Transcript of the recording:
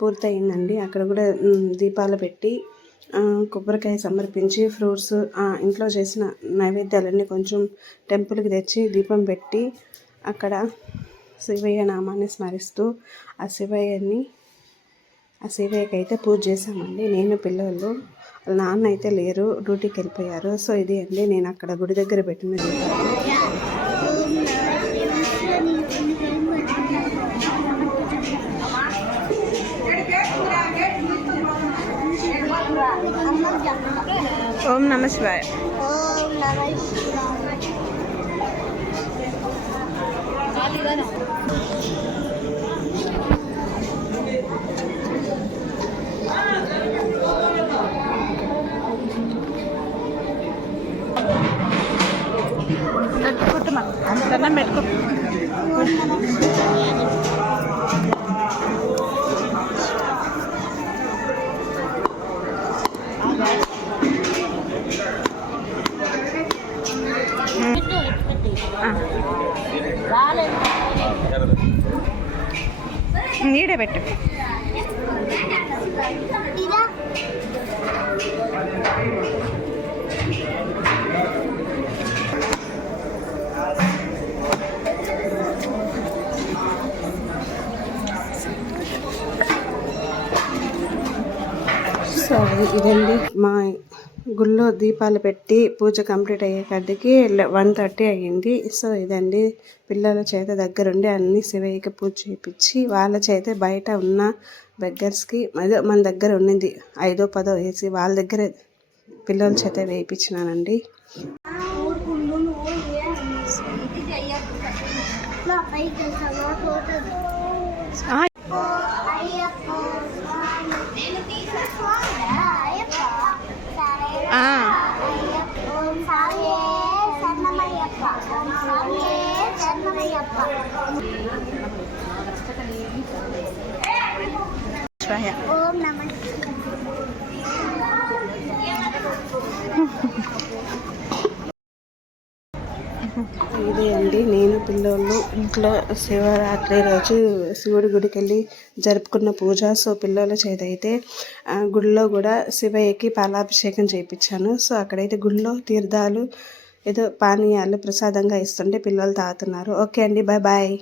పూర్తయిందండి. అక్కడ కూడా దీపాలు పెట్టి కొబ్బరికాయ సమర్పించి ఫ్రూట్స్ ఇంట్లో చేసిన నైవేద్యాలన్నీ కొంచెం టెంపుల్కి తెచ్చి దీపం పెట్టి అక్కడ శివయ్య నామాన్ని స్మరిస్తూ ఆ శివయ్యకి అయితే పూజ చేశామండి. నేను పిల్లలు, నాన్న అయితే లేరు, డ్యూటీకి వెళ్ళిపోయారు. సో ఇది అండి నేను అక్కడ గుడి దగ్గర పెట్టిన ఓం నమ శివాయ. ఓం నమ శివాయ. దండం పెట్టుకో. నీడే పెట్టు. సో ఇదండి మా గుళ్ళో దీపాలు పెట్టి పూజ కంప్లీట్ అయ్యేకాడికి 1:30 అయ్యింది. సో ఇదండి పిల్లల చేత దగ్గరుండి అన్ని శివయ్యకి పూజ చేయించి వాళ్ళ చేత బయట ఉన్న బెగ్గర్స్కి మన దగ్గర ఉన్నది 5ో 10ో వేసి వాళ్ళ దగ్గర పిల్లల చేత వేయించినానండి. ఓం నమ ఇదే అండి నేను పిల్లోళ్ళు ఇంట్లో శివరాత్రి రోజు శివుడి గుడికి వెళ్ళి జరుపుకున్న పూజ. సో పిల్లల చేత అయితే గుడిలో కూడా శివయ్యకి పాలాభిషేకం చేయించాను. సో అక్కడైతే గుడిలో తీర్థాలు ఏదో పానీయాలు ప్రసాదంగా ఇస్తుంటే పిల్లలు తాగుతున్నారు. ఓకే అండి, బాయ్ బాయ్.